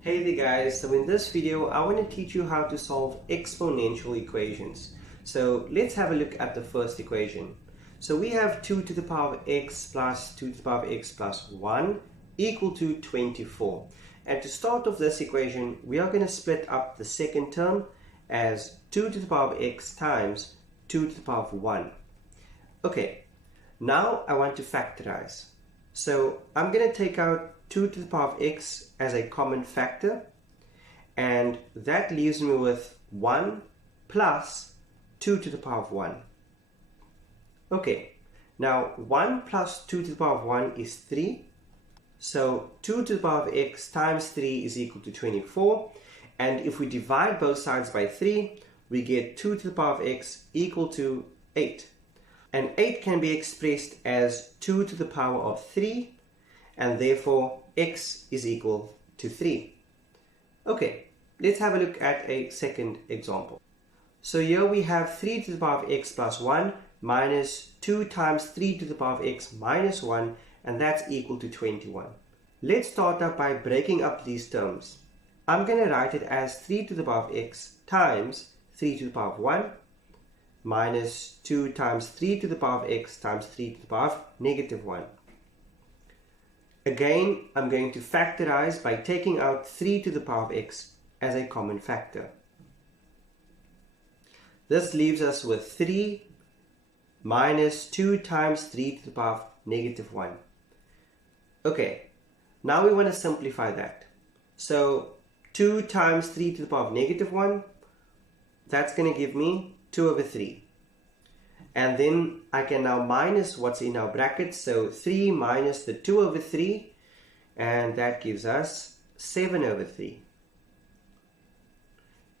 Hey there guys, so in this video I want to teach you how to solve exponential equations. So let's have a look at the first equation. So we have 2 to the power of x plus 2 to the power of x plus 1 equal to 24. And to start off this equation, we are going to split up the second term as 2 to the power of x times 2 to the power of 1. Okay, now I want to factorize. So I'm going to take out 2 to the power of x as a common factor, and that leaves me with 1 plus 2 to the power of 1. Okay, now 1 plus 2 to the power of 1 is 3. So 2 to the power of x times 3 is equal to 24. And if we divide both sides by 3, we get 2 to the power of x equal to 8. And 8 can be expressed as 2 to the power of 3, and therefore x is equal to 3. Okay, let's have a look at a second example. So here we have 3 to the power of x plus 1 minus 2 times 3 to the power of x minus 1, and that's equal to 21. Let's start out by breaking up these terms. I'm going to write it as 3 to the power of x times 3 to the power of 1 minus 2 times 3 to the power of x times 3 to the power of negative 1. Again, I'm going to factorize by taking out 3 to the power of x as a common factor. This leaves us with 3 minus 2 times 3 to the power of negative 1. Okay, now we want to simplify that. So 2 times 3 to the power of negative 1, that's going to give me 2 over 3. And then I can now minus what's in our brackets. So 3 minus the 2 over 3, and that gives us 7 over 3.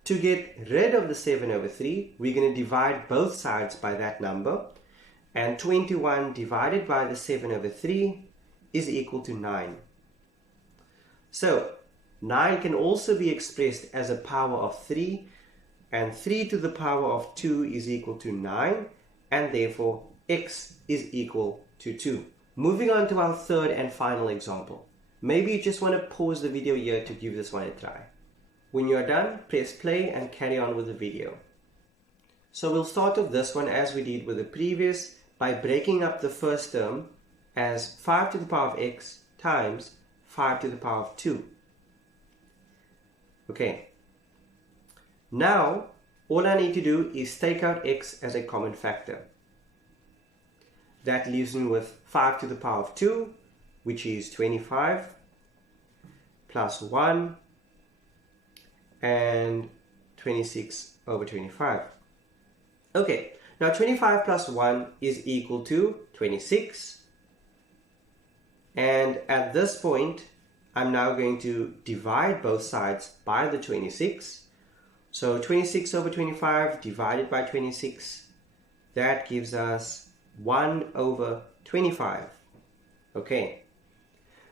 To get rid of the 7 over 3, we're going to divide both sides by that number. And 21 divided by the 7 over 3 is equal to 9. So 9 can also be expressed as a power of 3. And 3 to the power of 2 is equal to 9. And therefore x is equal to 2. Moving on to our third and final example. Maybe you just want to pause the video here to give this one a try. When you are done, press play and carry on with the video. So we'll start off this one as we did with the previous by breaking up the first term as 5 to the power of x times 5 to the power of 2. Okay. Now, all I need to do is take out x as a common factor. That leaves me with 5 to the power of 2, which is 25, plus 1, and 26 over 25. Okay, now 25 plus 1 is equal to 26. And at this point, I'm now going to divide both sides by the 26. So 26 over 25 divided by 26, that gives us 1 over 25. Okay.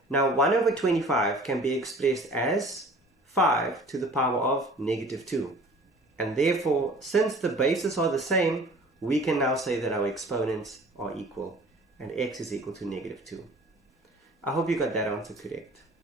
Now 1 over 25 can be expressed as 5 to the power of negative 2. And therefore, since the bases are the same, we can now say that our exponents are equal and x is equal to negative 2. I hope you got that answer correct.